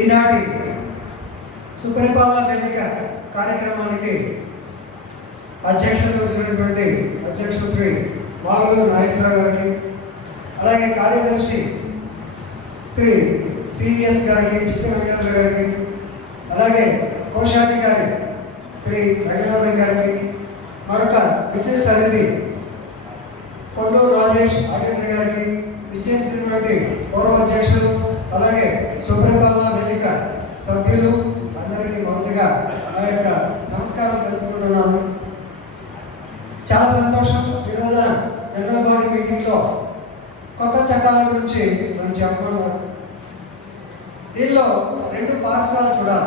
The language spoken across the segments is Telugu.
ఈనాటి సుపరిపాలన వేదిక కార్యక్రమానికి అధ్యక్షత వచ్చినటువంటి అధ్యక్షుడు శ్రీ వాగులూరు నాగేశ్వరరావు గారికి, అలాగే కార్యదర్శి శ్రీ సివిఎస్ గారికి, చిత్త వెంకటేశ్వర గారికి, అలాగే కోశాధికారి శ్రీ రంగనాథన్ గారికి, మరొక విశిష్ట అతిథి కొండూరు రాజేష్ ఆడిటర్ గారికి, విచ్చేసినటువంటి గౌరవ అధ్యక్షులు, అలాగే సుపరిపాలన వేదిక సభ్యులు అందరికీ మొదటిగా నా యొక్క నమస్కారం తెలుపుకుంటున్నాను. చాలా సంతోషం. ఈరోజున జనరల్ బాడీ మీటింగ్లో కొత్త చట్టాల గురించి మనం చెప్పుకున్నారు. దీనిలో 2 పార్శ్వాలు కూడా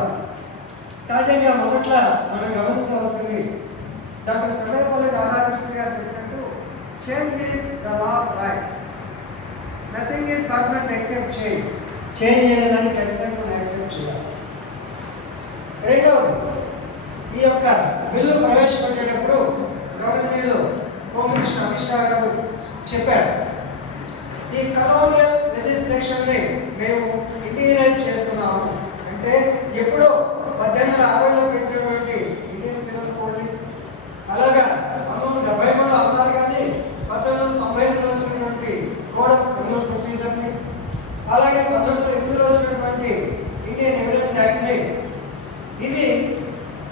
సహజంగా మొదట్లో మనం గమనించవలసింది డాక్టర్ సర్వేపల్లి రాధాకృష్ణ గారు చెప్పినట్టు change is the law of life, nothing is permanent except change. Change అనేదాన్ని ఖచ్చితంగా మనం యాక్సెప్ట్ చేయాలి. రెండవది, ఈ యొక్క బిల్లు ప్రవేశపెట్టేటప్పుడు government home minister Amit Shah గారు చెప్పారు, ఈ కలోనియల్ లెజిస్లేషన్ని మేము ఇంటీరియరైజ్ చేస్తున్నాము. అంటే ఎప్పుడో 1860లో పెట్టినటువంటి ఇండియన్ పినల్ కోడ్ని, అలాగా 1973లో అన్నారు, కానీ 1990లో వచ్చినటువంటి కోడ్ ఆఫ్ క్రిమినల్ ప్రొసీజర్ని, అలాగే 1908లో వచ్చినటువంటి ఇండియన్ ఎవిడెన్స్ యాక్ట్ని, ఇవి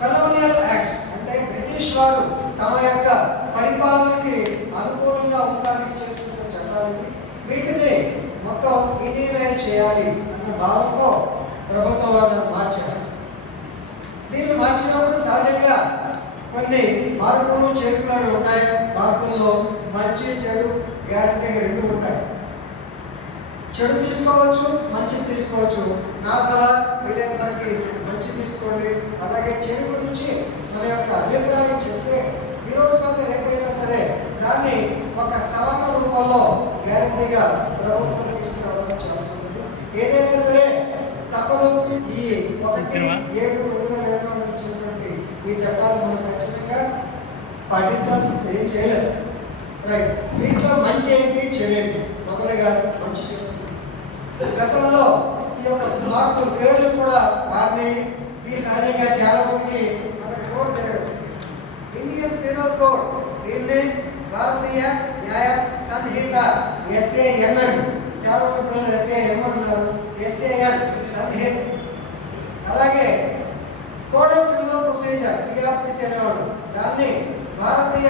కలోనియల్ యాక్ట్స్. అంటే బ్రిటిష్ వారు తమ యొక్క పరిపాలనకి అనుకూలంగా ఉండడానికి చేసుకున్న చట్టాలని, వీటిని మొత్తం ఇంటీరియరైజ్ చేయాలి అన్న భావంతో ప్రభుత్వం వారు మార్చారు. దీన్ని మార్చినప్పుడు సహజంగా కొన్ని మార్పులు చేర్పులు ఉంటాయి. మార్పుల్లో మంచి చెడు గ్యారంటీగా 2 ఉంటాయి. చెడు తీసుకోవచ్చు, మంచి తీసుకోవచ్చు. నా సలహా వీలైన వారికి మంచి తీసుకోండి. అలాగే చెడు గురించి మన యొక్క అభిప్రాయం చెప్తే ఈరోజు కాదు రేపైనా సరే దాన్ని ఒక సవరణ రూపంలో గ్యారంటీగా ప్రభుత్వం తీసుకురావడం చాలా ఉంటుంది. ఏదైనా సరే తప్పదు. ఈ 1/7/2020 ఇచ్చినటువంటి ఈ చట్టాలు మనం ఖచ్చితంగా పాటించాల్సింది, ఏం చేయలేదు. రైట్. దీంట్లో మంచి ఏంటి, చెడు ఏంటి? మొదలుగా మంచి చెడు. గతంలో ఈ యొక్క మార్పులు పేర్లు కూడా వారిని ఈ సహజంగా చాలా మందికి మనకు కోడ్ తెలియదు. ఇండియన్ పీనల్ కోడ్, దీన్ని భారతీయ న్యాయ సంహిత SAN అని, చాలా మంది పిల్లలు SAM అన్నారు, SAN సంహిత. అలాగే code of criminal procedure CRPC అనేవాడు, దాన్ని భారతీయ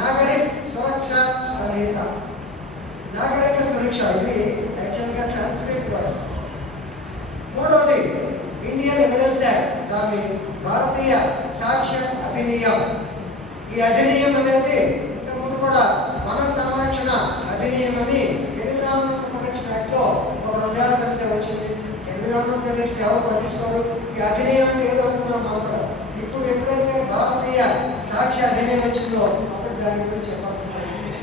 నాగరిక సురక్ష సంహిత. నాగరిక సురక్ష, ఇది యాక్చువల్గా సంస్కృత్ వర్డ్స్. మూడవది ఇండియన్ ఎవిడెన్స్ యాక్ట్, దాన్ని భారతీయ సాక్ష్య అధినియం. ఈ అధినియం అనేది ఇంతకుముందు కూడా వన సంరక్షణ అధినియం అని ఎన్విరాన్మెంట్ ప్రొటెక్షన్ యాక్ట్లో ఒక 2 ఏళ్ల క్రితం వచ్చింది. ఎన్విరాన్మెంట్ ప్రొటెక్షన్ ఎవరు పట్టించుకోరు. ఈ అధినియం అంటే ఏదో అనుకున్నాం మనం కూడా. ఇప్పుడు ఎప్పుడైతే భారతీయ సాక్ష్య అధినియం వచ్చిందో అప్పుడు దాని గురించి చెప్పాల్సిన పరిస్థితి.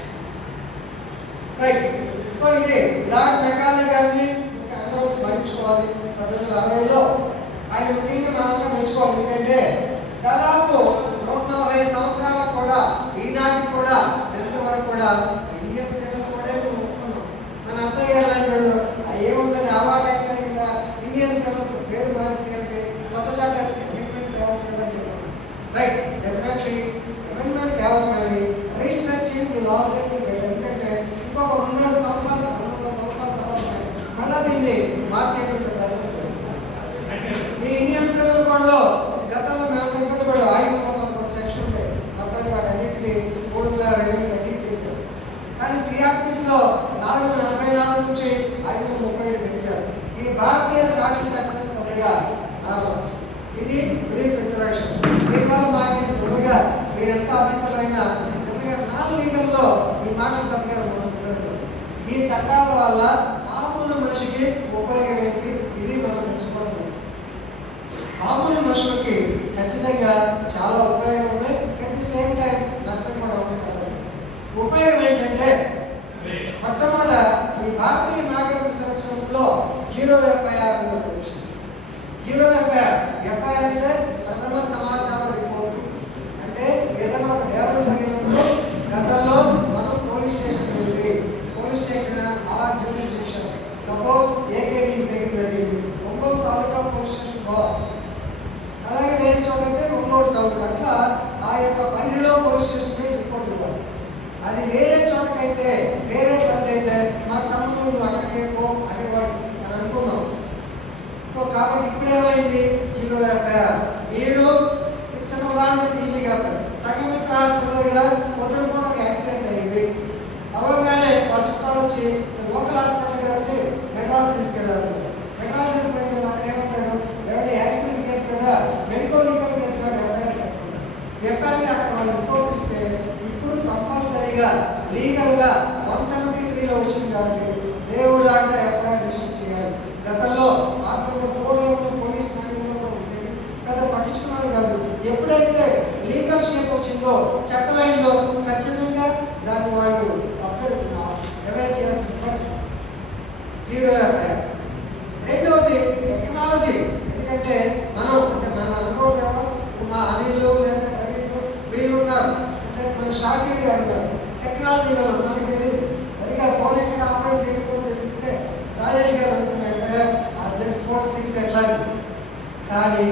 రైట్. సో ఇది లార్డ్ మెకాలే గారిని ఇంకా అందరూ స్మరించుకోవాలి. 1860లో ఆయన ముఖ్యంగా మనంతా మెచ్చుకోవాలి. ఎందుకంటే దాదాపు 140 సంవత్సరాలకు కూడా ఈనాటికి కూడా ఎంత వరకు కూడా ఇండియన్ పినల్ కోడే ఒప్పుకున్నాం. మన అసహ్య లాంటి ఏముందని అవార్డు అయిపోయింది కదా, ఇండియన్ పినల్ పేరు మారిస్తే అంటే కొత్త చట్టానికి అమెండ్మెంట్ తేవచ్చు కదా అని చెప్పారు. రైట్. డెఫినెట్లీ అమెండ్మెంట్ తేవచ్చు, కానీ restructuring will always be better. ఎందుకంటే ఇంకొక 200 సంవత్సరాల తర్వాత మళ్ళీ దీన్ని మార్చేటువంటి ప్రయత్నం చేస్తాం. ఈ ఇండియన్ పినల్ కోడ్లో గతంలో మేము దగ్గర కూడా 531 సెక్షన్ ఉంది. మొత్తాన్ని వాటన్నింటినీ 358 తగ్గించేశారు. కానీ CRPCలో 444 నుంచి 537 పెంచారు. ఈ భారతీయ సాక్షి చట్టం కొత్తగా ఇది బ్రీఫ్ ఇంట్రడక్షన్. దీనివల్ల మాకు ముందుగా మీరు ఎంత ఆఫీసర్లు అయినా నాన్ లీగల్లో ఈ మాటలు పక్కన ఈ చట్టాల వల్ల మామూలు మనిషికి ఉపయోగం ఏంటి, ఇది మనం తెలుసుకోవడం. మామూలు మనుషులకి ఖచ్చితంగా చాలా ఉపయోగం ఉన్నాయి. అట్ ది సేమ్ టైం నష్టం కూడా ఉంటుంది. ఉపయోగం ఏంటంటే మొట్టమొదట ఈ భారతీయ నాగరిక సురక్షలో 0 FIR వచ్చింది. 0 FIR అంటే ప్రథమ సమాచార రిపోర్టు. అంటే ఏదైనా ఒక నేరం జరిగినప్పుడు గతంలో మనం పోలీస్ స్టేషన్ వెళ్ళి పోలీస్ స్టేషన్ ఆ జ్యూరిడిక్షన్ సపోజ్ AKD దగ్గర జరిగింది, ఒంగోలు తాలూకా నువ్వు అక్కడికే పో అనేవాడు అని అనుకున్నాం. సో కాబట్టి ఇప్పుడు ఏమైంది, 0 FIR. మీరు చిన్న ఉదాహరణ తీసేయగలుగుతారు. సంఘమిత్ర హాస్పిటల్ దగ్గర పొద్దున కూడా ఒక యాక్సిడెంట్ అయింది. అవగానే మా చుట్టాలు వచ్చి లోకల్ హాస్పిటల్ కాబట్టి మెడ్రాస్ తీసుకెళ్ళారు. మెడ్రాస్ వెళ్ళిపోయిన కదా అక్కడ ఏమంటారు, ఎవరి యాక్సిడెంట్ కేసు కదా, మెడికల్ లీగల్ కేసు కదా ఎఫ్ఐఆర్ కట్టుకుంటారు. ఎఫ్ఐఆర్ని అక్కడ వాళ్ళు రిపోర్ట్ ఇస్తే ఇప్పుడు కంపల్సరీగా లీగల్గా 173లో వచ్చింది కాబట్టి దేవుడు అంటే ఎఫ్ఐఆర్ రిజిస్టర్ చేయాలి. గతంలో ఆంధ్రలో పోలీస్ నాయకులు కూడా ఉండేది, పెద్ద పట్టించుకున్నారు కాదు. ఎప్పుడైతే లీగల్ షేప్ వచ్చిందో, చట్టమైందో, ఖచ్చితంగా దాన్ని వాళ్ళు అవేర్ చేయాల్సిన పరిస్థితి. 0 FIR. రెండవది టెక్నాలజీ. ఎందుకంటే మనం అనుకోవడం మా అనిల్ లేదా ప్రవీణ్ వీళ్ళు ఉన్నారు, అంటే మన షాకీర్ గారు ఉన్నారు, టెక్నాలజీ వల్ల మనకి తెలియదు. సరిగా ఫోన్ ఎక్కడ ఆపరేట్ చేయడం కూడా తెలుసుకుంటే రాజేష్ గారు అనుకున్నాయంటే ఫోన్ 6 ఎట్లా. కానీ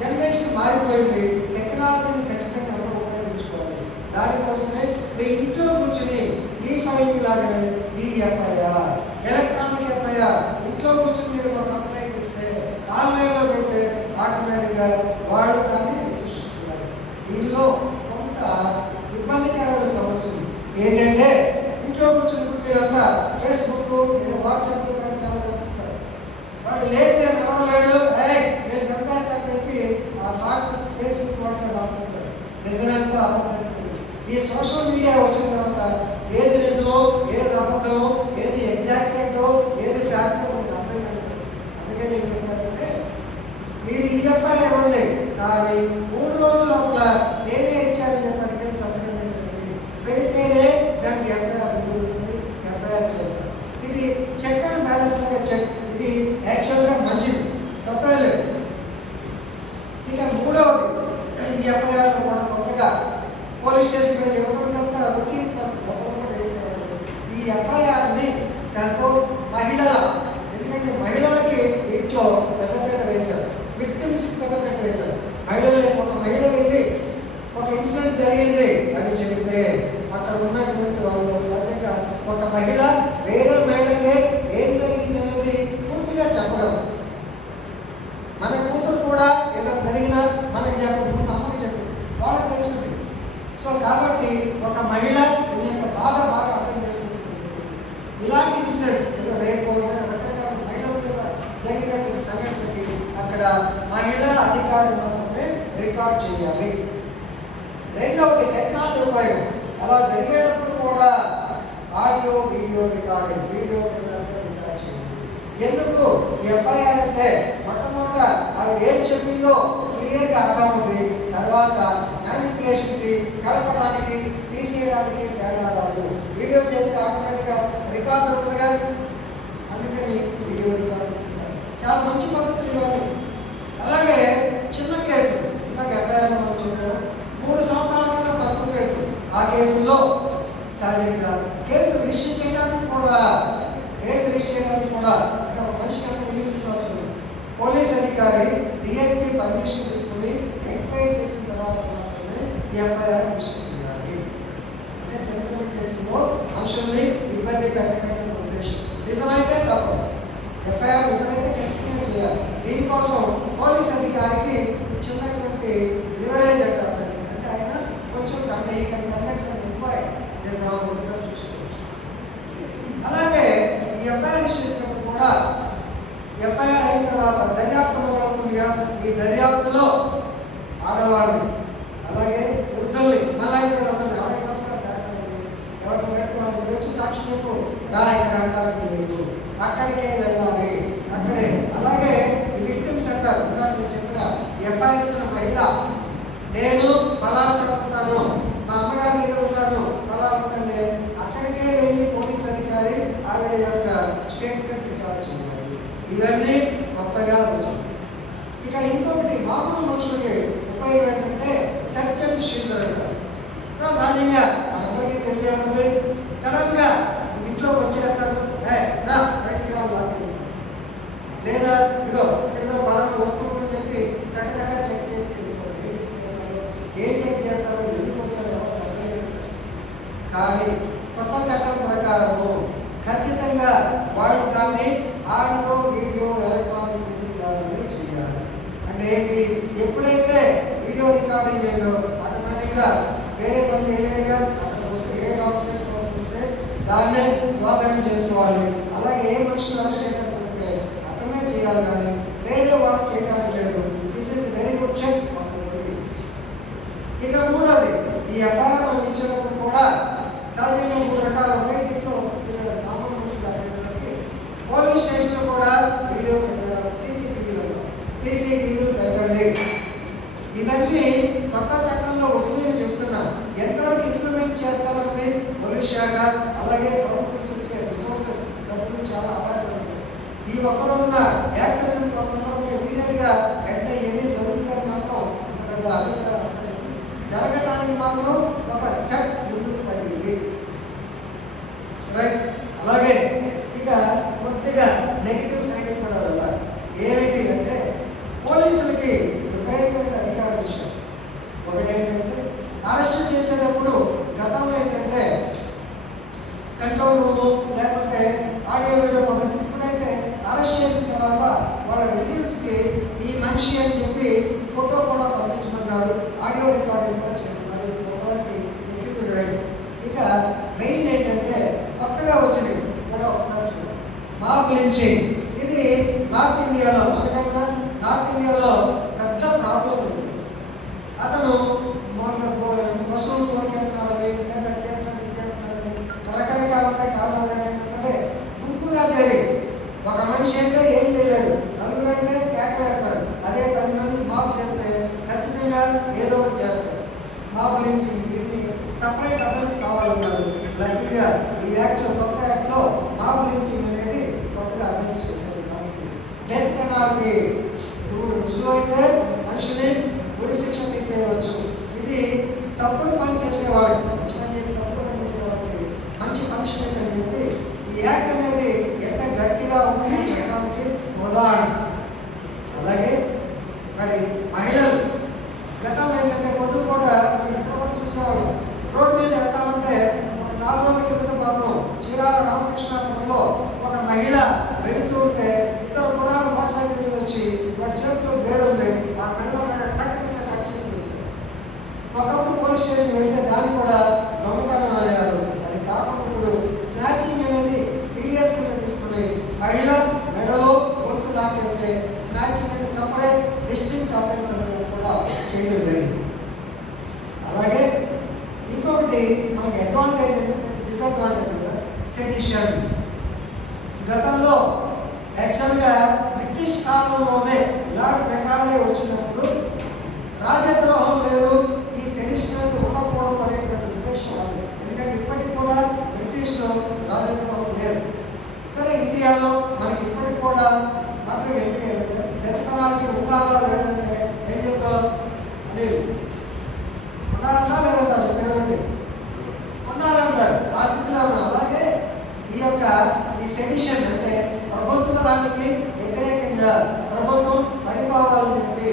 జనరేషన్ మారిపోయింది, టెక్నాలజీని ఖచ్చితంగా అందరూ ఉపయోగించుకోవాలి. దానికోసమే మీ ఇంట్లో కూర్చుని ఈ ఫైలింగ్ లాగానే ఈ ఎఫ్ఐఆర్, ఎలక్ట్రానిక్ ఎఫ్ఐఆర్ ఇంట్లో కూర్చొని మీరు ఒక కంప్లైంట్ ఇస్తే ఆన్లైన్లో పెడితే ఆటోమేటిక్గా వాళ్ళు దాన్ని రిజిస్టర్ చేయాలి. దీనిలో కొంత ఇబ్బందికరమైన సమస్య ఉంది. ఏంటంటే ఇంట్లో కూర్చొని మీరంతా ఫేస్బుక్ లేదా వాట్సాప్ కూడా చాలా చేస్తుంటారు. వాడు లేస్తే నడవలేడు, నేను చంపేస్తాను చెప్పి ఆ వాట్సాప్ ఫేస్బుక్ వాటిలో రాస్తుంటాడు. నిజమంతా అబద్ధం. ఈ సోషల్ మీడియా వచ్చిన తర్వాత ఏది నిజమో, ఏది అబద్ధమో, ఏది ఎగ్జాక్టో, ఏది ఫ్యాక్టో మీకు అర్థం కాదు. అందుకని ఏం చెప్పారంటే మీరు ఈ ఎఫ్ఐఆర్ ఇవ్వండి, కానీ 3 రోజుల లోపల నేనే ఇచ్చానని చెప్పండి. కానీ సంబంధం ఏంటంటే పెడితేనే దానికి ఎఫ్ఐఆర్ ఉంటుంది, ఎఫ్ఐఆర్ చేస్తారు. ఇది చెక్ అండ్ బ్యాలెన్స్ లాగా చెక్. ఇది యాక్చువల్గా మంచిది, తప్పే లేదు. ఇక మూడవది, ఈ ఎఫ్ఐఆర్ కూడా కొత్తగా పోలీస్ స్టేషన్ వెళ్ళి ఎవరికంతా రొటీన్ ప్లస్ గతంలో కూడా వేసేవాడు. ఈ ఎఫ్ఐఆర్ని సపోజ్ మహిళల, ఎందుకంటే మహిళలకి ఇంట్లో పెద్దపీట వేశారు, విక్టిమ్స్కి పెద్దపీట వేశారు. ఒక మహిళ వెళ్ళి ఒక ఇన్సిడెంట్ జరిగింది అని చెబితే అక్కడ ఉన్నటువంటి వాళ్ళు సహజంగా ఒక మహిళ వేరే మహిళకే ఏం జరిగింది అనేది పూర్తిగా చెప్పగలరు. మన కూతురు కూడా ఏదైనా జరిగినా మనకి చెప్పదు, అమ్మకి చెప్పదు, వాళ్ళకి తెలుస్తుంది. సో కాబట్టి ఒక మహిళ బాగా అర్థం చేసుకుంటుంది. ఇలాంటి ఇన్సిడెంట్స్ ఏదో రేపు రకరకాల మహిళల మీద జరిగినటువంటి సంఘటనకి అక్కడ మహిళా అధికారి మాత్రమే రికార్డ్ చేయాలి. రెండవది టెక్నాలజీ ఉపయోగం. అలా జరిగేటప్పుడు కూడా ఆడియో వీడియో రికార్డింగ్, వీడియో కెమెరాతో రికార్డ్ చేయండి. ఎందుకు ఎఫ్ఐఆర్ అంటే మొట్టమొదట ఆవిడ ఏం చెప్పిందో క్లియర్గా అర్థమవుతుంది. తర్వాత మ్యానిపులేషన్కి, కలపడానికి, తీసేయడానికి తేడా రాదు. వీడియో చేస్తే ఆటోమేటిక్గా రికార్డు ఉంటుంది కానీ, అందుకని వీడియో రికార్డు చాలా మంచి పద్ధతులు ఇవ్వాలి. అలాగే చిన్న కేసు, ఇందాక ఎఫ్ఐఆర్ మనం చెప్పాము, 3 సంవత్సరాల కన్నా తక్కువ కేసు. ఆ కేసుల్లో సహజంగా కేసు రిజిస్టర్ చేయడానికి కూడా అంటే ఒక మనిషికి అంత విలువిస్తున్నారు. పోలీస్ అధికారి డిఎస్పీ పర్మిషన్ తీసుకుని ఎంక్వైరీ చేసిన తర్వాత మాత్రమే ఎఫ్ఐఆర్ రిజిస్టర్ చేయాలి. అంటే చిన్న కేసుల్లో మనుషుల్ని ఇబ్బంది పెట్టకుండా ఉద్దేశం. నిజమైతే తప్పదు, ఎఫ్ఐఆర్ నిజమైతే ఖచ్చితంగా చేయాలి. దీనికోసం పోలీస్ అధికారికి చిన్నటువంటి లివరేజ్ అంటారు. అంటే ఆయన కొంచెం కండక్ట్స్ అని ఎంక్వైరీ నిజాముగా చూసుకోవచ్చు. అలాగే ఈ ఎఫ్ఐఆర్ చేసినప్పుడు కూడా ఎఫ్ఐఆర్ అయిన తర్వాత దర్యాప్తు మొదలవుతుందిగా. ఈ దర్యాప్తులో ఆడవాళ్ళని, అలాగే వృద్ధుల్ని, మళ్ళీ అందరినీ 50 సంవత్సరాలు దాటిన ఎవరిని పెట్టుకోవాలి, మీరు వచ్చి సాక్షి చెప్పు రా, ఇక్కడ అనడానికి లేదు, అక్కడికే వెళ్ళాలి, అక్కడే. అలాగే ఈ విక్టిమ్స్ అంటారు, ఇందాక మీరు చెప్పిన ఎఫ్ఐఆర్ ఇచ్చిన మహిళ, నేను బలా చెప్పుకుంటాను, మా అమ్మగారి దగ్గర ఉంటాను బలా అనుకుంటే అక్కడికే వెళ్ళి పోలీస్ అధికారి ఆవిడ యొక్క స్టేట్మెంట్ రికార్డ్ చేయాలి. ఇవన్నీ కొత్తగా వచ్చాయి. ఇక ఇంకొకటి మామూలు మనుషులకి ఉపయోగం ఏంటంటే సెర్చ్ అండ్ సీజర్ అంటారు. సో సహజంగా మనందరికీ తెలిసే ఉంటుంది, సడన్గా ఇంట్లోకి వచ్చేస్తారు, నా బయటికి రావాలి, లేదా ఇదిగో ఇదిగో పలానా వస్తువులు అని చెప్పి టక్కటక్క చెక్ చేసి ఏం తీసుకెళ్తారు, ఏం చెక్ చేస్తారో, ఎందుకు వచ్చారో ఎవరు అర్థం. కానీ కొత్త చట్టం ప్రకారము ఖచ్చితంగా వాళ్ళు ఆడియో వీడియో ఎలక్ట్రానిక్ మీన్స్ ద్వారానే చేయాలి. అంటే ఏంటి, ఎప్పుడైతే వీడియో రికార్డింగ్ అయిందో ఆటోమేటిక్గా వేరే పని చేయలేదుగా, అక్కడికి వస్తే ఏ డాక్యుమెంట్ కోసం వస్తే దాన్నే స్వాధీనం చేసుకోవాలి. అలాగే ఏ మనిషిని అరెస్ట్ చేయడానికి వస్తే అతనే చేయాలి, కానీ వేరే వాళ్ళు చేయడానికి లేదు. This is very good check on the police. ఇక మూడోది, ఈ ఎఫ్ఐఆర్ మనం ఇచ్చేటప్పుడు కూడా సహజంగా 3 రకాలు ఉన్నాయి. దీంట్లో మామూలు పోలీస్ స్టేషన్లో కూడా వీడియో కెమెరా సీసీటీవీలు పెట్టండి. ఇవన్నీ కొత్త చట్టంలో వచ్చిందని చెప్తున్నా. ఎంతవరకు ఇంప్లిమెంట్ చేస్తారన్నది పోలీస్ శాఖ, అలాగే ప్రభుత్వం వచ్చే రిసోర్సెస్, డబ్బులు చాలా ఆధారపడి ఉంటాయి. ఈ ఒక్క రోజున యాక్ట్ వచ్చిన కొంత సందర్భంగా ఇమీడియట్గా వెంటనే ఇవన్నీ జరుగుతాయని మాత్రం అంత పెద్ద అభిప్రాయం జరగటానికి మాత్రం ఒక స్టెప్ ముందుకు పడింది. రైట్. అలాగే ఇక కొద్దిగా నెగిటివ్ సైడ్ కూడా వెళ్ళాలి. ఏమిటి అంటే పోలీసులకి విపరీతమైన అధికార విషయం. ఒకటేంటంటే అరెస్ట్ చేసేటప్పుడు గతంలో ఏంటంటే కంట్రోల్ రూము లేకపోతే ఆడియో వీడియో పబ్లిసిటీ, ఇప్పుడైతే అరెస్ట్ చేసిన తర్వాత వాళ్ళ రిలేటివ్స్కి ఈ మనిషి అని చెప్పి ఫోటో కూడా పంపించమన్నారు, ఆడియో రికార్డింగ్ కూడా చేయమన్నారు. ఇది కొంతవరకు ఎక్యూజ్డ్ రైట్. ఇక మెయిన్ ఏంటంటే కొత్తగా వచ్చింది కూడా ఒకసారి చూడండి, మాబ్ లించింగ్. ఇది నార్త్ ఇండియాలో, అందుకన్నా నార్త్ ఇండియాలో పెద్ద ప్రాబ్లం ఉంది. అతను బస్సులు తోలుకెళ్తున్నాడని, చేస్తున్నాడని రకరకాల కారణాలైనా సరే గుంపుగా చేరి ఒక మనిషి అయితే ఏం చేయలేదు, నలుగురు అయితే కేకలేస్తారు. అదే 10 మంది మాబ్ చేస్తే ఖచ్చితంగా ఏదో ఒకటి చేస్తారు. మాబ్ లించింగ్ దీన్ని సపరేట్ అఫెన్స్ కావాలన్నారు. లక్కీగా ఈ యాక్ట్లో, కొత్త యాక్ట్లో మాబ్ లించింగ్ అనేది కొత్తగా అఫెన్స్ చేశారు. దానికి డెత్ పెనాల్టీ రుజువు అయితే మనిషిని ఉరి శిక్ష తీసేయవచ్చు. ఇది తప్పుడు పని చేసేవాడికి, మంచి పని చేసి తప్పుడు పని చేసేవాడికి మంచి పనిష్మెంట్ అని చెప్పి ఈ యాక్ట్ అనేది ఎంత గట్టిగా ఉంటుందో చెప్పడానికి ఉదాహరణ. అలాగే మరి మహిళలు గతంలో ఏంటంటే పొద్దున పూట ఎక్కడ కూడా చూసేవాళ్ళు, రోడ్డు మీద వెళ్తా ఉంటే ఒక 4 రోజుల కిందట పాపం చీరాల రామకృష్ణాపురంలో ఒక మహిళ వెళుతూ ఉంటే 2 పురాలు మోటార్ సైకిల్ మీద వచ్చి వాడి చేతిలో బ్లేడ్ ఉంది, ఆ మెడలో కట్ చేసి ఒకప్పుడు పోలీస్ స్టేషన్ వెళితే దాన్ని కూడా దొంగతనం అయ్యారు. అది కాకుండా ఇప్పుడు స్నాచింగ్ అనేది సీరియస్గా తీసుకుని మహిళ మెడలో గొలుసు లాకెళ్తే స్నాచింగ్ అనేది సపరేట్ డిస్టింక్ట్ అఫెన్స్ అనేది కూడా చేయడం జరిగింది. అలాగే ఇంకొకటి మనకి అడ్వాంటేజ్ డిసడ్వాంటేజ్ కదా, సెడిషన్. గతంలో యాక్చువల్గా బ్రిటిష్ కాలంలోనే లార్డ్ మెకాలే వచ్చినప్పుడు రాజద్రోహం లేదు, ఈ సెడిషన్ అనేది ఉండకూడదు అనేటువంటి ఉద్దేశం వాళ్ళు. ఎందుకంటే ఇప్పటికి కూడా బ్రిటిష్లో రాజద్రోహం లేదు. సరే, ఇండియాలో మనకి ఇప్పటికి కూడా మాత్రం ఏంటి అంటే డెత్ పెనాల్టీ ఉండాలా లేదంటే ఏం చెప్తాం అనేది ఉండాలంటా లేదంటా చెప్పేదండి, ఉండాలంటారు ఆ స్థితిలో. అలాగే ఈ సెడిషన్ అంటే ప్రభుత్వానికి వ్యతిరేకంగా ప్రభుత్వం పడిపోవాలని చెప్పి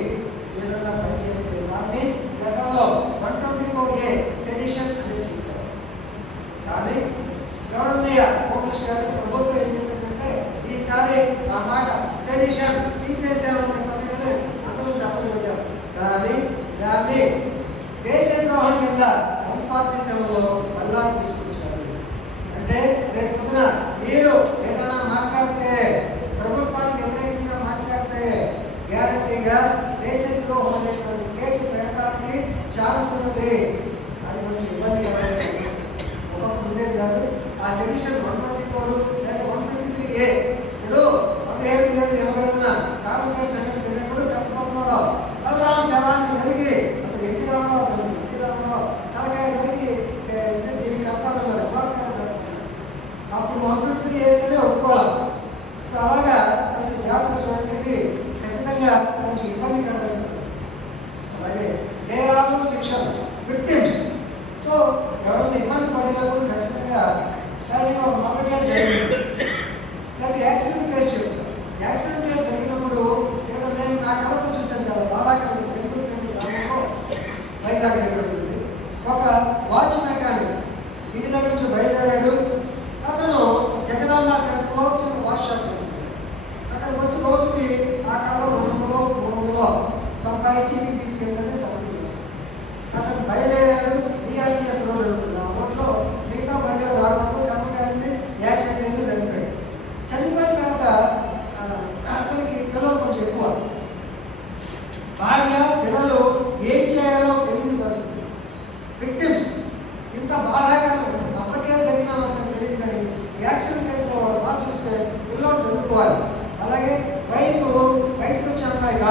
ఏదైనా పనిచేస్తే దాన్ని గతంలో 124A సెడిషన్ అని చెప్పారు. కానీ గవర్నీయ పోలీస్ గారు ప్రభుత్వం ఏం చెప్పిందంటే ఈసారి ఆ మాట సెడిషన్ తీసేసామని చెప్పగానే అందరూ చెప్పలేదు. కానీ దాన్ని దేశద్రోహం కింద 147లో మళ్ళా తీసుకొచ్చారు. అంటే రేపు పొద్దున మీరు ఏదైనా మాట్లాడితే, ప్రభుత్వానికి వ్యతిరేకంగా మాట్లాడితే గ్యారంటీగా దేశద్రోహం అనేటువంటి కేసు పెడతానికి ఛాన్స్ ఉన్నది. అది కొంచెం ఇబ్బందికరమైన సమస్య. ఒకప్పుడు ఉండేది కాదు. ఆ సెడిషన్ 124 లేదా 123A ఇప్పుడు 17/7/85న కారంచేడు సంఘటన జరిగినప్పుడు కత్తిపట్నంలో బలరాం శవాన్ని జరిగి అప్పుడు ఎన్టీ రామారావు తలకాయ జరిగి దీనికి కడతామన్నారు.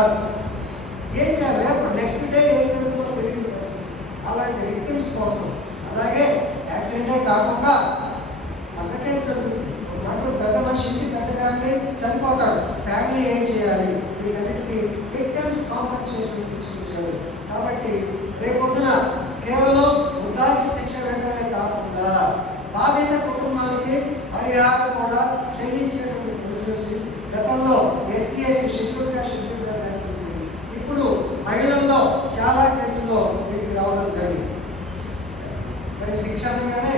కాదు. ఏం చేయాలి? రేపు నెక్స్ట్ డే ఏం జరుగుతుందో తెలియని పరిస్థితి. అలాంటి విక్టిమ్స్ కోసం, అలాగే యాక్సిడెంటే కాకుండా అన్న కేసు జరుగుతుంది. ఒకమాటలు పెద్ద మనిషికి పెద్ద ఫ్యామిలీ చనిపోతాడు, ఫ్యామిలీ ఏం చేయాలి? వీటన్నిటికీ విక్టిమ్స్ కాంపన్సేషన్ తీసుకొచ్చారు. కాబట్టి రేపొద్దున కేవలం ముద్దాయికి శిక్ష వెంటనే కాకుండా బాధిత కుటుంబానికి పరిహారం కూడా చెల్లించేటువంటి రోజు వచ్చి గతంలో ఎస్సీ ఎస్టీ షెడ్యూల్ క్యాస్ట్ ఇప్పుడు మహిళల్లో చాలా కేసుల్లో వీటికి రావడం జరిగింది. మరి శిక్ష అనగానే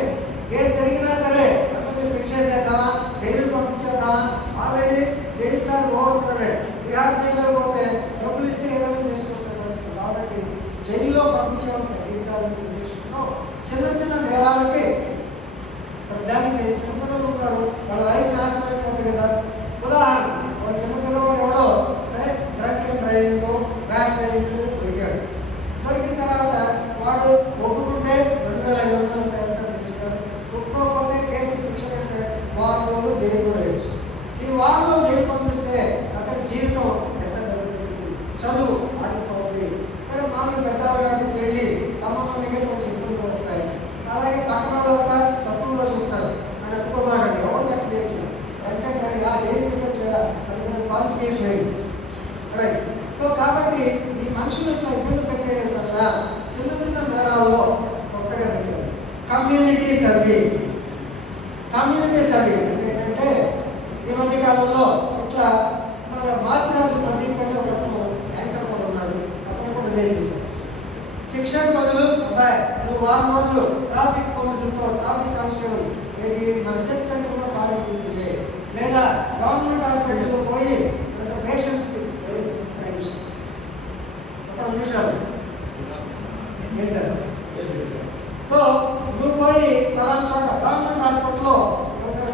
ఏది జరిగినా సరే అతన్ని శిక్ష చేద్దామా, జైలు పంపించేద్దామా? Already jail sir overcrowded. Tihar జైల్లో పోతే డబ్బులు ఇస్తే ఏదైనా చేసుకుంటారు. కాబట్టి జైల్లో పంపించేవాళ్ళు తగ్గించాలనే ఉద్దేశంతో చిన్న చిన్న నేరాలకి దానికి చిన్నపిల్లలు ఉన్నారు, వాళ్ళ లైఫ్ నాశనం అయిపోతుంది కదా. ఉదాహరణ, ఒక చిన్నపిల్లవాడు ఎవడో సరే drunk and driving, rash driving దొరికాడు. దొరికిన తర్వాత వాడు ఒప్పుకుంటే 2500 వేస్తాడు తెచ్చుకారు. ఒప్పుకోకపోతే కేసు శిక్ష పెడితే వారం రోజులు జైలు కూడా వేయచ్చు. ఈ వారం రోజులు జైలు పంపిస్తే అక్కడ జీవితం ఎంత జరుగుతుంది, చదువు ఆగిపోతుంది. సరే మామూలు పెద్దవాళ్ళకి పెళ్ళి సంబంధం దగ్గర కొంచెం ఇబ్బందులు వస్తాయి. అలాగే పక్కన వాళ్ళంతా తక్కువగా చూస్తారు అని అనుకోబాడండి. ఎవరు లెక్క చేయట్లేదు. ఎందుకంటే ఆ జైలు కింద అది కొంచెం క్వాలిఫికేషన్ లేదు. రైట్. సో కాబట్టి ఈ మనుషులు ఇట్లా ఇబ్బంది పెట్టే వల్ల చిన్న చిన్న నేరాల్లో కొత్తగా పెట్టారు కమ్యూనిటీ సర్వీస్. కమ్యూనిటీ సర్వీస్ అంటే ఏంటంటే ఈ మధ్య కాలంలో ఇట్లా మన మాచిరాజు ప్రదీప్ అని ఒక యాంకర్ కూడా ఉన్నాడు. అతను కూడా ఇదే చేశారు. శిక్షణ బదులు అబ్బాయి నువ్వు వారం రోజులు ట్రాఫిక్ పోలీసులతో, ట్రాఫిక్ కానిస్టేబుల్ ఏది మన చెక్ సెంటర్లో ట్రాఫిక్ చేయి, లేదా గవర్నమెంట్ హాస్పిటల్లో పోయి పేషెంట్స్కి ఒక నిమిషాలు ఏం సార్. సో నువ్వు పోయి పలానా చోట గవర్నమెంట్ హాస్పిటల్లో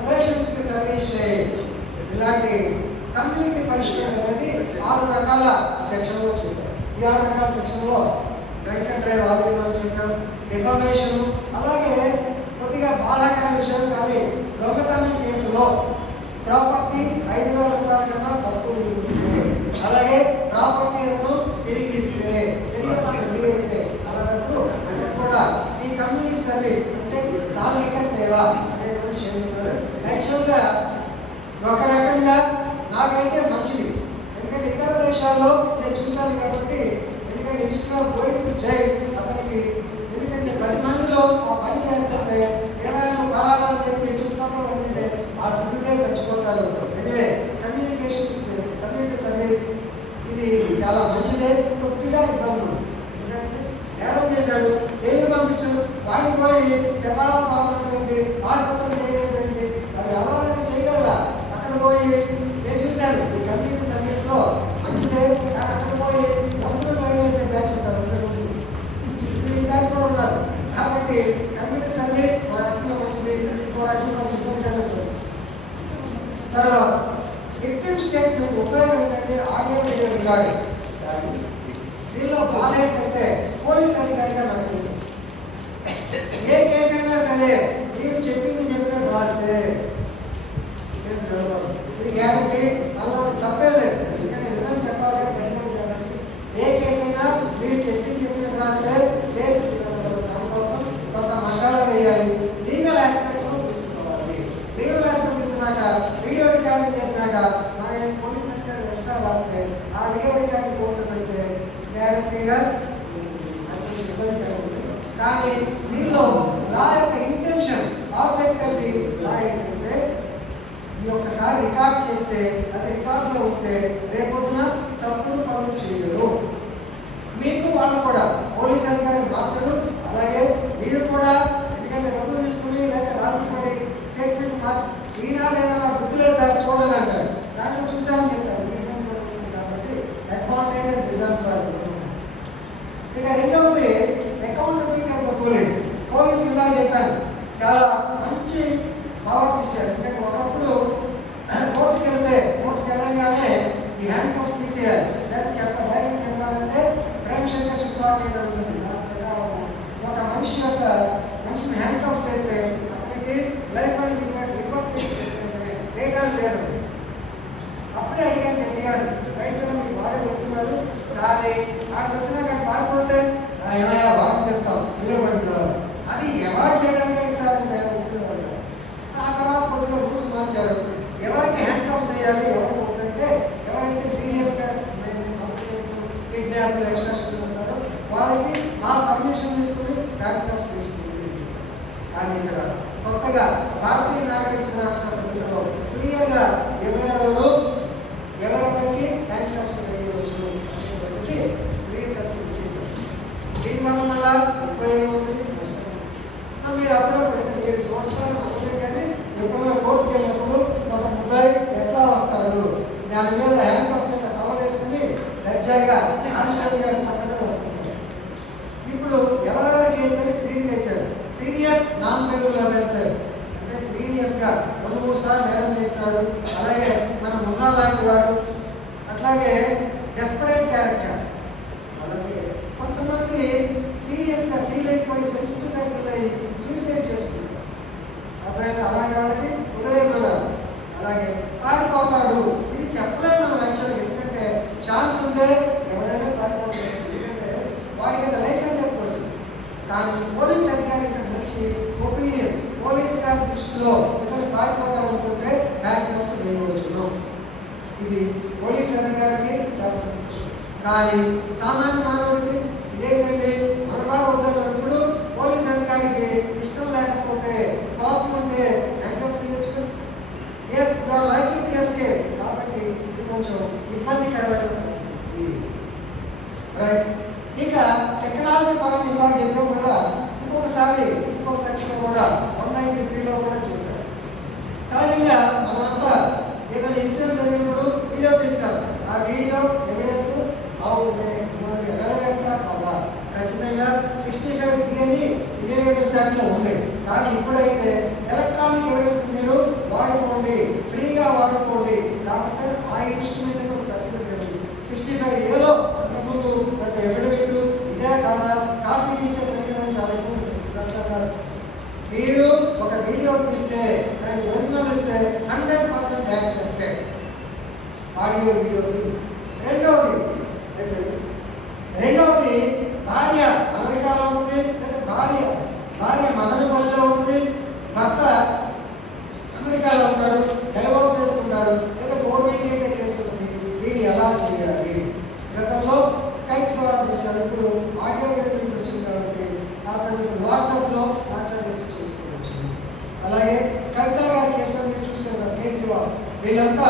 పేషెంట్స్కి సర్వీస్ చేయి. ఇలాంటి కమ్యూనిటీ పనిష్మెంట్ అనేది 6 రకాల సెక్షన్లో చెప్పారు. ఈ 6 రకాల సెక్షన్లో డ్రంక్ అండ్ డ్రైవ్ ఆల్రెడీ మనం చెప్పాం, డిఫమేషన్, అలాగే కొద్దిగా బాధాకర విషయం కానీ దొంగతనం కేసులో ప్రాపర్టీ 5,000 రూపాయల కన్నా తక్కువ విలువైతే, అలాగే ప్రాపర్టీలను తిరిగి ఇస్తే, తిరిగి అయితే అలాంటప్పుడు అక్కడ కూడా ఈ కమ్యూనిటీ సర్వీస్ అంటే సాంఘిక సేవ అనేటువంటి చేస్తున్నారు. యాక్చువల్గా ఒక రకంగా నాకైతే మంచిది. ఎందుకంటే ఇతర దేశాల్లో నేను చూశాను కాబట్టి, ఎందుకంటే ఇన్స్టాల్ గోయింగ్ టు జైల్ అతనికి, ఎందుకంటే 10 మందిలో ఆ పని చేస్తుంటే ఏమైనా బలాలు చెప్పి చుట్టుపక్కల ఉంటే ఆ సిగ్గుగా చచ్చిపోతారు. ఎనివే కమ్యూనిటీ సర్వీస్ ఇది చాలా మంచిదే. కొద్దిగా ఇబ్బంది ఉంది. ఎందుకంటే నేరం చేశాడు, జైలు పంపించు, వాడికి పోయి దెబ్బలా పాల్గొనటువంటి ఆసుపత్రి చేయటువంటి వాడు ఎవరైనా చేయగలరా? అక్కడ పోయి నేను చూశాను ఈ కమ్యూనిటీ సర్వీస్లో మంచిదే. కానీ అక్కడ పోయి నర్సులు లైన్ వేసే బ్యాచ్ ఉంటారు, ఈ బ్యాచ్ కూడా ఉన్నారు. కాబట్టి కమ్యూనిటీ సర్వీస్ ఒక రకంగా మంచిది, ఇంకో రకంగా కొంచెం ఇబ్బందికరమైన. తర్వాత విక్టిమ్ స్టేట్మెంట్ ఉపయోగం ఏంటంటే ఆడియో వీడియో రికార్డింగ్. కానీ దీనిలో బాధ ఏంటంటే పోలీస్ అధికారిగా నాకు తెలుసు ఏ కేసు అయినా సరే మీరు చెప్పినట్టు రాస్తే కేసు నిలబడదు. ఇది గ్యారంటీ, అలా తప్పే లేదు. ఎందుకంటే నిజం చెప్పాలి పెద్దది కాబట్టి ఏ కేసు అయినా మీరు చెప్పినట్టు రాస్తే కేసు నిలబడదు. దానికోసం కొంత మసాలా వేయాలి, లీగల్ ఆస్పెక్ట్లో తీసుకోవాలి. లీగల్ ఆస్పెక్ట్ తీసుకున్నాక వీడియో రికార్డింగ్ చేసినాక మన పోలీస్ అధికారులు ఎక్స్ట్రా రాస్తే ఆ వీడియో రికార్డింగ్ కోర్టులో పెడితే గ్యారంటీగా ఇబ్బందికరంగా ఉంటుంది. కానీ దీనిలో లా యొక్క intention, object of the law ఏంటంటే ఈ ఒక్కసారి రికార్డ్ చేస్తే అది రికార్డులో ఉంటే రేపొద్దున తప్పుడు పనులు చేయరు. మీకు వాళ్ళు కూడా పోలీస్ అధికారి మార్చరు. అలాగే మీరు కూడా ఎందుకంటే డబ్బులు తీసుకుని లేక రాజీ పడి స్టేట్మెంట్ ఈనాడైనా నాకు గుర్తులేదు సార్ చూడాలి అంటాడు. దాంట్లో చూసామని చెప్తారు. ఈ ఇబ్బంది కూడా ఉంటుంది. కాబట్టి అడ్వాంటేజ్ అండ్ డిసడ్వాంటేజ్. ఇక రెండవది accountability of the police. Police ఇలా చెప్పాను చాలా మంచి పవర్స్ ఇచ్చారు. ఎందుకంటే ఒకప్పుడు కోర్టుకి వెళ్ళగానే ఈ హ్యాండ్ కప్స్ తీసేయాలి, లేదా డైరెక్ట్ చెప్పాలంటే ప్రైమ్ శంకర్ శుక్లా కేసు ఉంటుంది. దాని ప్రకారం ఒక మనిషిని హ్యాండ్ కప్స్ చేస్తే అతనికి లైఫ్ అండ్ లిబర్టీ వేయడానికి లేదు. అప్పుడే అడిగాను జడ్జి గారు, రైట్ సార్ మీరు బాగా చెప్తున్నారు, మార్చారు. ఎవరికి హ్యాండ్ కప్స్ చేయాలి, ఎవరికి వద్దంటే ఎవరైతే సీరియస్గా కిడ్నాప్లు ఎక్స్ట్రాక్షన్ ఉంటారో వాళ్ళకి ఆ పర్మిషన్ తీసుకుని హ్యాండ్ కప్స్ తీసుకుంది. కానీ ఇక్కడ కొత్తగా భారతీయ నాగరిక సురక్షా సమితిలో క్లియర్గా ఎవరెవరికి హ్యాండ్ కప్స్ వేయవచ్చు అనేటువంటిది క్లియర్ కట్ చేశారు. దీనివల్ల మళ్ళా ఉపయోగం ఉంది, నష్టం ఉంది. సో మీరు అప్పుడప్పుడు మీరు చూస్తారని అనుకుంటుంది, కానీ ఎప్పుడైనా కోర్టుకు వెళ్ళినప్పుడు ఒక ముద్దాయి ఎట్లా వస్తాడు, దాని మీద హ్యాండ్ కప్ మీద టవల్ వేసుకుని దర్జాగా కానిస్టేబుల్ గారి పక్కనే వస్తున్నారు. ఇప్పుడు ఎవరెవరికి ఏంటని క్లియర్ చేశారు. సీరియస్ నాన్ పేరబుల్ అఫెన్సెస్ అంటే ప్రీవియస్గా 2-3 సార్లు నేరం చేసినాడు, అలాగే మన మున్నా లాంటి వాడు, అట్లాగే డెస్పరేట్ క్యారెక్టర్, అలాగే కొంతమంది సీరియస్గా ఫీల్ అయిపోయి సెన్సిటివ్గా ఫీల్ అయ్యి సూసైడ్ చేసుకుంటారు. అర్థమైనా అలాంటి వాళ్ళకి వదిలేమన్నారు. అలాగే పారిపోతాడు, ఇది చెప్పలేము మనం యాక్చువల్గా, ఎందుకంటే ఛాన్స్ ఉంటే ఎవరైనా పారిపోతాడు, ఎందుకంటే వాడికి అది లైఫ్ అండ్ డెత్ వస్తుంది. కానీ పోలీస్ అధికారి ఇక్కడ మంచి ఒపీనియన్, పోలీస్ గారి దృష్టిలో ఇతను పారిపోతాడనుకుంటే హ్యాండ్ కప్స్ వేయవచ్చును. ఇది పోలీస్ అధికారికి చాలా సంతోషం. కానీ సామాన్య మానవుడికి ఇదేంటంటే మరలా వద్దన్నప్పుడు పోలీస్ అధికారికి ఇష్టం లేకపోతే కోపం ఉంటే హ్యాండ్ కప్స్ వేయచ్చు. As you are liking to escape, కాబట్టి ఇది కొంచెం ఇబ్బందికరమైన పరిస్థితి. రైట్. ఇక టెక్నాలజీ పరంగా ఇందాక చెప్పడం వల్ల ఇంకొక సెక్షన్ కూడా 193లో కూడా చెప్పారు. సహజంగా మనమంతా ఏదైనా ఇన్సిడెంట్ జరిగినప్పుడు వీడియో తీస్తారు. ఆ వీడియో ఎవిడెన్స్ మనకి రెలవెంటా కాదా, ఖచ్చితంగా 65B అని ఇదే ఎవిడెన్స్ యాక్ట్లో ఉంది. కానీ ఇప్పుడైతే ఎలక్ట్రానిక్ ఎవిడెన్స్ మీరు వాడుకోండి, ఫ్రీగా వాడుకోండి. కాకపోతే ఆ ఇన్స్ట్రుమెంట్ ఒక సర్టిఫికేట్ ఉంది. 65Aలో అంతకుముందు ఒక ఎవిడెంట్ ఇదే కాదా కాపీ తీస్తే పెరిగిన చాలా అంటారు. మీరు ఒక వీడియో తీస్తే దానికి ఒరిజినల్ ఇస్తే 100% యాక్సెప్టెడ్ ఆడియో వీడియో మీన్స్. రెండవది భార్య అమెరికాలో ఉంటుంది, లేదా భార్య మదనపల్లిలో ఉంటుంది, భర్త అమెరికాలో ఉంటాడు, డైవోర్స్ చేసుకుంటారు, లేదా 498 కేసు ఉంటుంది. దీన్ని ఎలా చేయాలి? గతంలో స్కైప్ ద్వారా చేశారు, ఇప్పుడు ఆడియో వీడియో నుంచి వచ్చింది కాబట్టి అక్కడ ఇప్పుడు వాట్సాప్లో మాట్లాడేసి చేసుకోవచ్చు. అలాగే కవిత గారి కేసులో మీరు చూస్తున్నారు, కేజ్రీవాల్ వీళ్ళంతా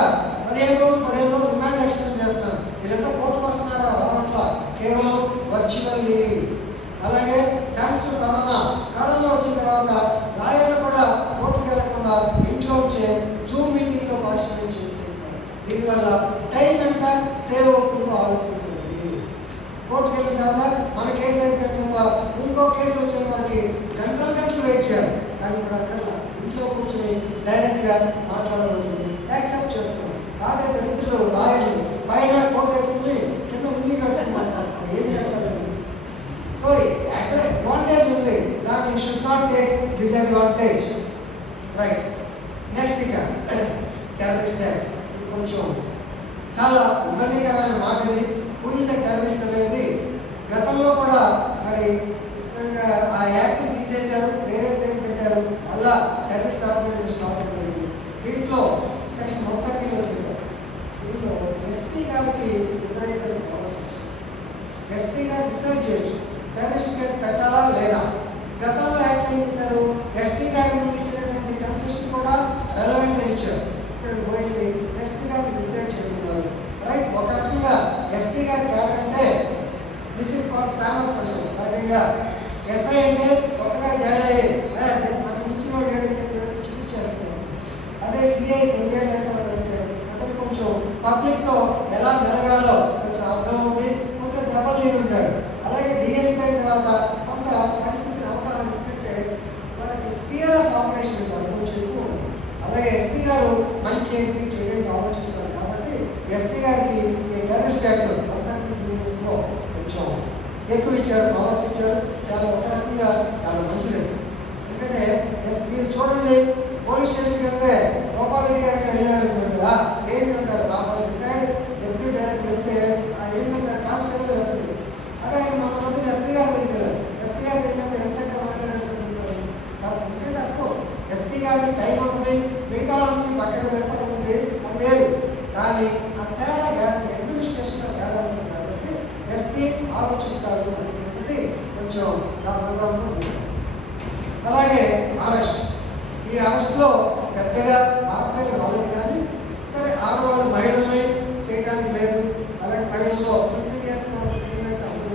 15 రోజులు రిమాండ్ ఎక్స్టెండ్ చేస్తున్నారు. వీళ్ళంతా కోర్టుకు వస్తున్నారా, రావట్లా, కేవలం వర్చువల్లీ. అలాగే థ్యాంక్స్ టు కరోనా వచ్చిన తర్వాత లాయర్లు కూడా కోర్టుకు వెళ్లకుండా ఇంట్లో వచ్చే జూమ్ మీటింగ్లో పార్టిసిపేట్ చేస్తున్నారు. దీనివల్ల టైం ఎంత సేవ్ అవుతుందో ఆలోచించండి. కోర్టుకు వెళ్ళిన తర్వాత మన కేసు అయిపోయిన తర్వాత ఇంకో కేసు వచ్చే వారికి గంటలు వెయిట్ చేయాలి. కానీ ఇప్పుడు అక్కడ ఇంట్లో కూర్చొని డైరెక్ట్గా మాట్లాడవచ్చు, యాక్సెప్ట్ చేస్తున్నాం. కాదే దరిద్రులు లాయర్లు పైన కోర్టు వేసుకుని కింద ఉంది కట్టుకుంటున్నారు, ఏం చేస్తారు? సో అడ్వాంటేజ్ ఉంది, దాన్ని should not take disadvantage. Right. Next ఇక టెర్రరిస్ట్ యాక్ట్. ఇది కొంచెం చాలా ఇబ్బందికరమైన మాట. ఇది హూ ఈజ్ ఎ టెర్రరిస్ట్ అనేది గతంలో కూడా మరి ఆ యాక్ట్ని తీసేశారు, వేరే పేరు పెట్టారు, అలా టెర్రరిస్ట్ ఆర్గనైజేషన్ అవడం జరిగింది. దీంట్లో సెక్షన్ 130లో చెప్పారు. దీంట్లో ఎస్పీ గారికి విపరీతమైన పవర్స్ వచ్చాయి. ఎస్పీ గారు డిసైడ్ చేయొచ్చు టెర్రరిస్ట్ కేసు పెట్టాలా లేదా. గతంలో యాక్ట్ ఏం చేశారు, ఎస్పీ గారి ముందు ఇచ్చినటువంటి కన్ఫ్యూషన్ కూడా రెలవెంట్ అని ఇచ్చారు. ఇప్పుడు అది పోయింది, ఎస్పీ గారికి డిసైడ్ చేయగలరు. రైట్. ఒక రకంగా ఎస్పీ గారికి ఏంటంటే this is called spammer control. సహజంగా ఎస్ఐ అంటే కొత్తగా జాయిన్ అయ్యి మన నుంచి వాళ్ళు లేడని చెప్పి పిచ్చి అదే సిఐ 9 ఏళ్ళ అయితే అతను కొంచెం పబ్లిక్తో ఎలా మెలగాలో కొంచెం అర్థం ఉంది, కొంచెం దెబ్బలు నీరు ఉంటాడు. అలాగే డిఎస్పీ అయిన తర్వాత కొంత పరిస్థితిని అవగాహన ఎందుకంటే వాళ్ళకి స్పియర్ ఆఫ్ ఆపరేషన్ ఉంటుంది, కొంచెం ఎక్కువ ఉంటుంది. అలాగే ఎస్పీ గారు మంచి ఏంటి చెడు ఆలోచిస్తారు కాబట్టి ఎస్పీ గారికి ఈ టెర్రరిస్ట్ యాక్ట్ 130లో కొంచెం ఎక్కువ ఇచ్చారు, పవర్స్ ఇచ్చారు. చాలా ఒక రకంగా చాలా మంచిది. ఎందుకంటే మీరు చూడండి, పోలీస్ స్టేషన్కి వెళ్తే గోపాల్ రెడ్డి గారికి వెళ్ళాడు అనుకోండి, ఏంటంటాడు బాబాయ్ రిటైర్డ్ డిప్యూటీ డైరెక్టర్ వెళ్తే ఏంటంటాడు కానిస్టేబుల్ వెళ్తుంది. అదే మన మంది ఎస్పీ గారు వెళ్ళారు, ఎస్పీ గారు వెళ్ళినప్పుడు ఎంచక్గా మాట్లాడేస్తారు. ఎందుకంటే అఫ్కోర్స్ ఎస్పీ గారికి టైం ఉంటుంది, మిగతా వాళ్ళని పక్క ఆ తేడా అడ్మినిస్ట్రేషన్లో తేడా ఉంటుంది కాబట్టి ఎస్పీ ఆలోచిస్తాడు అనేటువంటిది కొంచెం దారుణంగా ఉంటుంది. అలాగే అరెస్ట్. ఈ అరెస్ట్లో పెద్దగా మార్పులు రాలేదు, కానీ సరే ఆడవాళ్ళు మహిళల్ని చేయడానికి లేదు, అలాగే మహిళల్లో ఇంటికి చేస్తున్నారు, ఏమైతే అసలు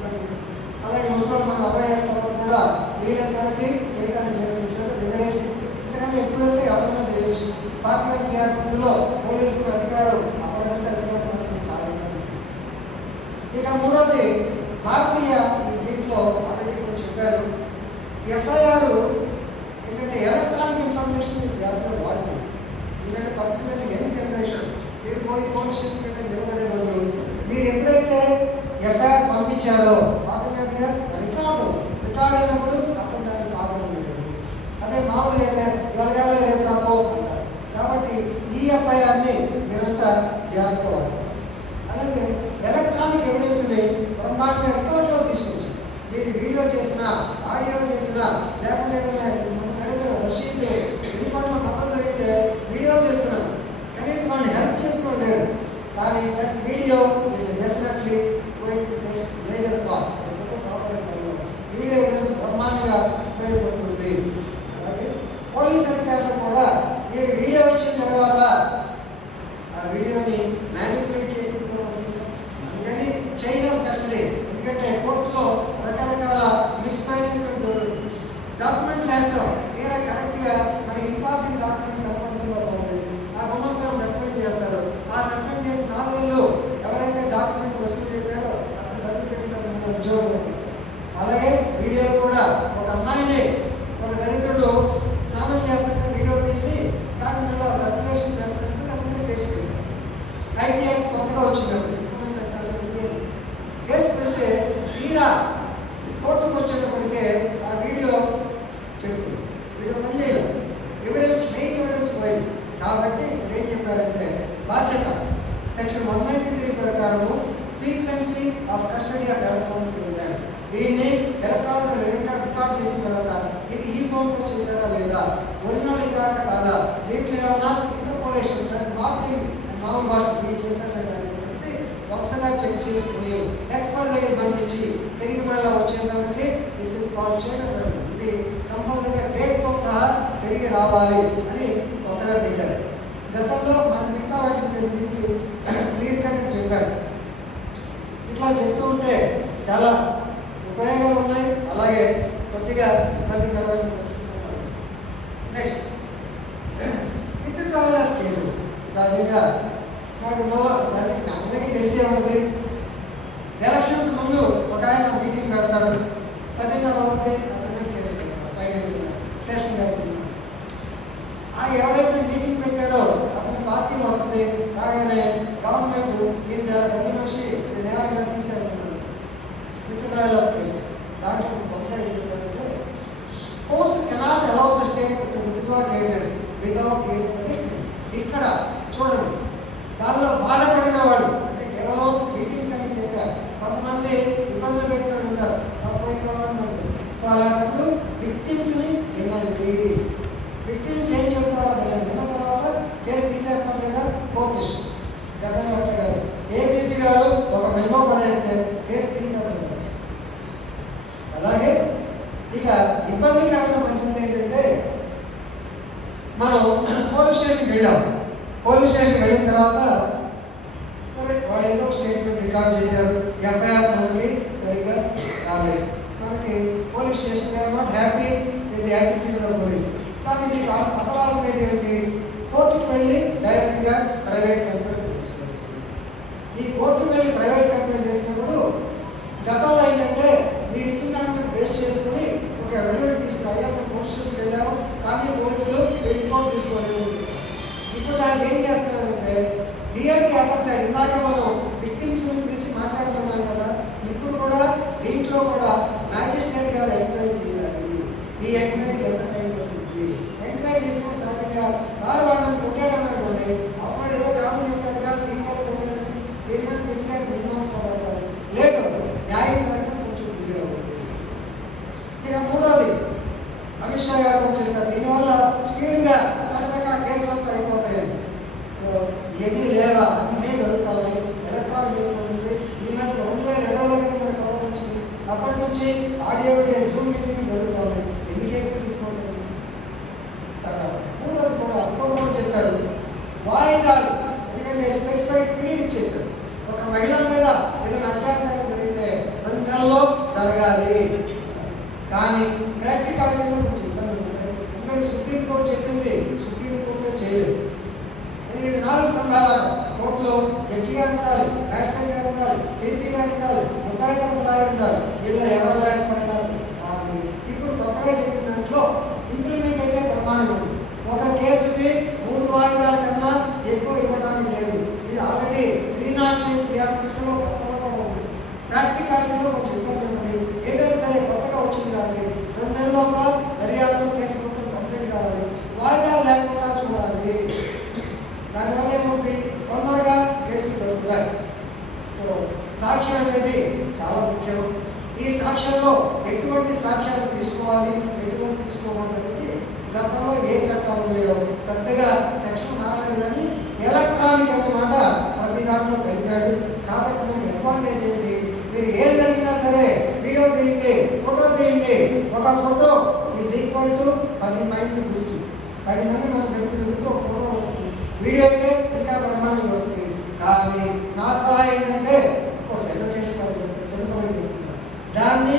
అలాగే ముసలి మన 67 తర్వాత కూడా వీళ్ళందరికీ చేయడానికి లేదు, రిజర్వేషన్ ఇంతకంటే ఎక్కువ వెళ్తే ఎవరైనా చేయొచ్చు. 41 CRPCలో పోలీసులకు అధికారం అప్పటికంటే అధికారం కాదు. ఇక మూడోది భారతీయ దీంట్లో ఆల్రెడీ కొంచెం చెప్పారు, ఎఫ్ఐఆర్ ఏంటంటే ఎలక్ట్రానిక్ ఇన్ఫర్మేషన్ జాగ్రత్తగా వాడుతుంది. ఎందుకంటే పర్టికులర్లీ యంగ్ జనరేషన్ మీరు పోయి పోలీస్ స్టేషన్ దగ్గర నిలబడే బదులు మీరు ఎప్పుడైతే ఎఫ్ఐఆర్ పంపించారో ఆటోమేటిక్గా రికార్డ్ అయినప్పుడు అతను దాన్ని కాదనలేదు. అదే మామూలుగా అయితే ఇవాళ రేపు తప్పో అంటారు. కాబట్టి ఈ ఎఫ్ఐఆర్ని మీరంతా జాగ్రత్తగా వాడాలి. అలాగే ఎలక్ట్రానిక్ ఎవిడెన్స్ని బ్రహ్మాండంగా రికార్డులో తీసుకొచ్చారు. మీరు వీడియో చేసినా ఆడియో చేసినా లేకుంటే ఏదైనా మన దగ్గర రషీద్ ఎదుర్కొండ మొక్కలు జరిగితే వీడియో చేస్తున్నాం, కనీసం వాళ్ళని హెల్ప్ చేసుకోలేదు. కానీ that video is definitely going to take major part. Video evidence బ్రహ్మాండంగా ఉపయోగపడుతుంది. అలాగే పోలీస్ అధికారులు కూడా మీరు వీడియో వచ్చిన తర్వాత ఆ వీడియోని మ్యానిపులేట్ చేసి అందుకని చైన్ ఆఫ్ కస్టడీ. ఎందుకంటే కోర్టులో రకరకాల మిస్మేనేజ్మెంట్ జరుగుతుంది. డాక్యుమెంట్లు వేస్తాం, తీరా కరెక్ట్గా మనకి ఇంపార్టెంట్ డాక్యుమెంట్ కనపడకుండా బాగుంది, ఆ గుమస్తాను సస్పెండ్ చేస్తారు. ఆ సస్పెండ్ చేసిన 4 నెలలు ఎవరైతే డాక్యుమెంట్ వసూలు చేశాడో అతను డబ్బులు పెట్టిన ఉద్యోగం పంపిస్తారు. అలాగే వీడియోలు కూడా ఒక అమ్మాయిని ఒక దరిద్రుడు స్నానం చేస్తుంటే వీడియో తీసి దాని మీద సర్క్యులేషన్ చేస్తుంటే దాని మీద కేసు పెట్టారు. ఐటీ యాక్ట్ కొత్తగా వచ్చింది, కేసు పెడితే తీరా కోర్టుకు వచ్చేటప్పటికే ఆ వీడియో పనిచేయలేదు, మెయిన్ ఎవిడెన్స్ పోయింది. కాబట్టి ఇప్పుడు ఏం చెప్పారంటే బాధ్యత సెక్షన్ 193 ప్రకారము sequence of custody of electronic evidence. దీన్ని ఎలక్ట్రానిక్ రికార్డ్ చేసిన తర్వాత ఇది ఈ ఫోన్తో చేశారా లేదా, ఒరిజినల్ రికార్డా కాదా, దీంట్లో ఏమన్నా ఇంటర్పోలేషన్స్ మార్కింగ్ మామూలు మార్క్ చేశారా లేదా అనేటువంటిది వరుసగా చెక్ చేసుకుని ఎక్స్పర్ట్ దగ్గర పంపించి తిరిగి మళ్ళీ వచ్చేదానికి this is called chain of evidence. ఇది కంపల్సరీగా డేట్తో సహా తిరిగి రావాలి అని కొత్తగా పెట్టారు. గతంలో మన మిగతా వాటి దీనికి క్లియర్ కట్గా చెప్పారు. ఇట్లా చెప్తూ ఉంటే చాలా ఉపయోగాలు ఉన్నాయి, అలాగే కొద్దిగా ఇబ్బందికరమైన పరిస్థితులు. Next withdrawal of cases. సహజంగా సహజంగా అందరికీ తెలిసే ఉంటుంది, ఎలక్షన్స్ ముందు ఒక ఆయన మీటింగ్ పెడతారు, 10:30 వరకు అతని కేసు పెడతారు, పైన సెషన్ గారు. ఎవరైతే మీటింగ్ పెట్టాడో అతని పార్టీ వస్తుంది, రాగానే గవర్నమెంట్ దీన్ని చాలా పెద్ద మనిషి నేరంగా తీశాడు విత్డ్రాయల్ ఆఫ్ కేసెస్. దాంట్లో కొత్తగా ఏం చెప్పారంటే courts cannot allow the state to withdraw cases without raising the victims. ఇక్కడ చూడండి, దానిలో బాధపడిన వాడు అంటే కేవలం మీటింగ్స్ అని చెప్పారు, కొంతమంది ఇబ్బందులు పెట్టిన ఉంటారు, తప్పని గవర్నమెంట్. సో అలాంటప్పుడు విక్టిమ్స్ని వినండి, విక్టిమ్స్ ఏం చెప్తారో వినండి. విన్న తర్వాత కేసు తీసేస్తాం లేదా కోర్టు ఇష్టం. జగన్మోహన్ గారు ఏపీపీ గారు ఒక మెమో పడేస్తే కేసు తీసేస్తారు. అలాగే ఇక ఇబ్బందికరమైన పరిస్థితి ఏంటంటే మనం పోలీస్ స్టేషన్కి వెళ్ళాం, పోలీస్ స్టేషన్కి వెళ్ళిన తర్వాత సరే వాళ్ళు ఏదో స్టేట్మెంట్ రికార్డ్ చేశారు, ఎఫ్ఐఆర్ మనకి సరిగ్గా రాలేదు. మనకి police station we are not happy with the attitude of police. కానీ మీకు అదర్ ఏంటి, కోర్టుకు వెళ్ళి డైరెక్ట్గా ప్రైవేట్ కంప్లైంట్ చేసుకోవచ్చు. ఈ కోర్టుకు వెళ్ళి ప్రైవేట్ కంప్లైంట్ చేసినప్పుడు గతంలో ఏంటంటే మీరు ఇచ్చిన దాని మీద బేస్ చేసుకుని ఒక ఎవిడెన్స్ తీసుకుని అయ్యా మేము పోలీస్ స్టేషన్కి వెళ్ళాము కానీ పోలీసులు మీరు రిపోర్ట్ తీసుకోలేదు. ఇప్పుడు దాన్ని ఏం చేస్తున్నారంటే క్లియర్గా అదర్ సైడ్ ఇందాక మనం విక్టిమ్స్ పిలిచి మాట్లాడుతున్నాం కదా, ఇప్పుడు కూడా దీంట్లో కూడా మ్యాజిస్ట్రేట్ గారు ఎంక్వైరీ చేయాలి. ఈ ఎంక్వైరీకి ఎంత టైం పడుతుంది, ఎంక్వైరీ చేసినప్పుడు సహజంగా సార్ వాళ్ళని కొట్టాడని అనుకోండి, అప్పుడు ఏదో కారణం చెప్పారు కదా దీని మీద కొట్టారని దీని మీద తెచ్చుకొని మినిమాంస్ పడతారు, లేట్ అవుతుంది, న్యాయం జరగడం కొంచెం డిలే అవుతుంది. ఇక మూడోది అమిత్ షా గారు కూడా చెప్పారు, దీనివల్ల స్పీడ్గా రకరకాల కేసులంతా అయిపోతాయని. సో ఏమీ లేవా అన్నీ ఆడియో వీడియో జూమ్ మీటింగ్ జరుగుతూ ఉన్నాయి. ఎన్ని కేసులు తీసుకోవాలి? తర్వాత మూడోది కూడా కూడా చెప్పారు, వాయిదాలు. ఎందుకంటే స్పెసిఫైడ్ పీరియడ్ ఇచ్చేసారు. ఒక మహిళ మీద ఏదైనా అత్యాచారం జరిగితే 2 నెలల్లో జరగాలి. కానీ ప్రాక్టికాలిటీలో కొంచెం ఇబ్బంది ఉంటాయి. ఎందుకంటే సుప్రీంకోర్టు చెప్పింది సుప్రీంకోర్టులో చేయలేదు. ఇది 4 స్తంభాల కోర్టులో జడ్జి గారు ఉండాలి, మ్యాజిస్ట్రేట్ గారు ఉండాలి, ఎంపీ గారు ఉండాలి, ముద్దాయి తరపు లాయర్ ఉండాలి. వీళ్ళు ఎవరు లేకపోయినారు. కానీ ఇప్పుడు కొత్తగా చెప్పిన దాంట్లో ఇంప్లిమెంట్ అయితే ప్రమాణం ఉంది. ఒక కేసుకి 3 వాయిదాల కన్నా ఎక్కువ ఇవ్వడానికి లేదు. ఇది ఆల్రెడీ 309 CRPCలో కొత్తగా కూడా ఉంది. ప్రాక్టికాలిటీలో కొంచెం ఇబ్బంది ఉంటుంది. ఏదైనా సరే కొత్తగా వచ్చింది కాబట్టి 2 నెలల లోపల దర్యాప్తు కేసు మొత్తం కంప్లీట్ కావాలి. వాయిదాలు లేకుండా చూడాలి. దానివల్ల ఏముంది, తొందరగా కేసులు జరుగుతాయి. సో సాక్ష్యం అనేది చాలా ముఖ్యం. ఈ సాక్ష్యంలో ఎటువంటి సాక్ష్యాలు తీసుకోవాలి, ఎటువంటి తీసుకోకూడదు అనేది గతంలో ఏ చట్టాలు లేవు. పెద్దగా సెక్షన్ మారలేదు, కానీ ఎలక్ట్రానిక్ అన్నమాట ప్రతి దాంట్లో కలిపాడు. కాబట్టి మనకి అడ్వాంటేజ్ ఏంటి, మీరు ఏం జరిగినా సరే వీడియో తీయండి, ఫోటో తీయండి. ఒక ఫోటో ఈజ్ ఈక్వల్ టు 10 మంది గుర్తు. 10 మంది మనం పెట్టుకునే గుర్తు ఒక ఫోటో వస్తుంది. వీడియో అయితే ఇంకా బ్రహ్మాండంగా వస్తుంది. కానీ నా సలహా ఏంటంటే, ఒక సెక్రటరీస్ గారు చెప్తారు, చిన్నపిల్లలు చెప్తున్నారు, దాన్ని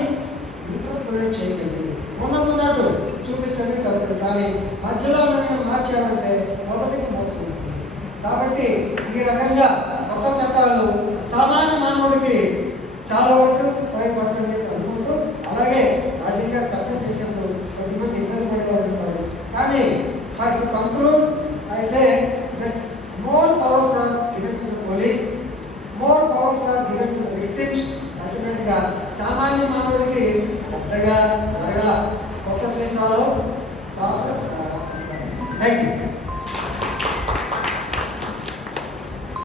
ఇంటర్ప్రిట్ చేయకండి. ఉన్నట్టు చూపించండి తప్పదు. కానీ మధ్యలో మేము మార్చామంటే మొదటికి మోసం వస్తుంది. కాబట్టి ఈ రకంగా కొత్త చట్టాలు సామాన్య మానవుడికి చాలా వరకు ఉపయోగపడుతుందని చెప్పి అనుకుంటూ, అలాగే సహజంగా చట్టం చేసేందుకు కొద్దిమంది ఇబ్బంది పడేవాళ్ళు ఉంటారు. కానీ for to conclude I say that more powers are given to the police, more powers are given to the victims. అల్టిమేట్గా సామాన్య మానవుడికి పెద్దగా జరగల. కొత్త సీసాలో పాత సారా. Thank you.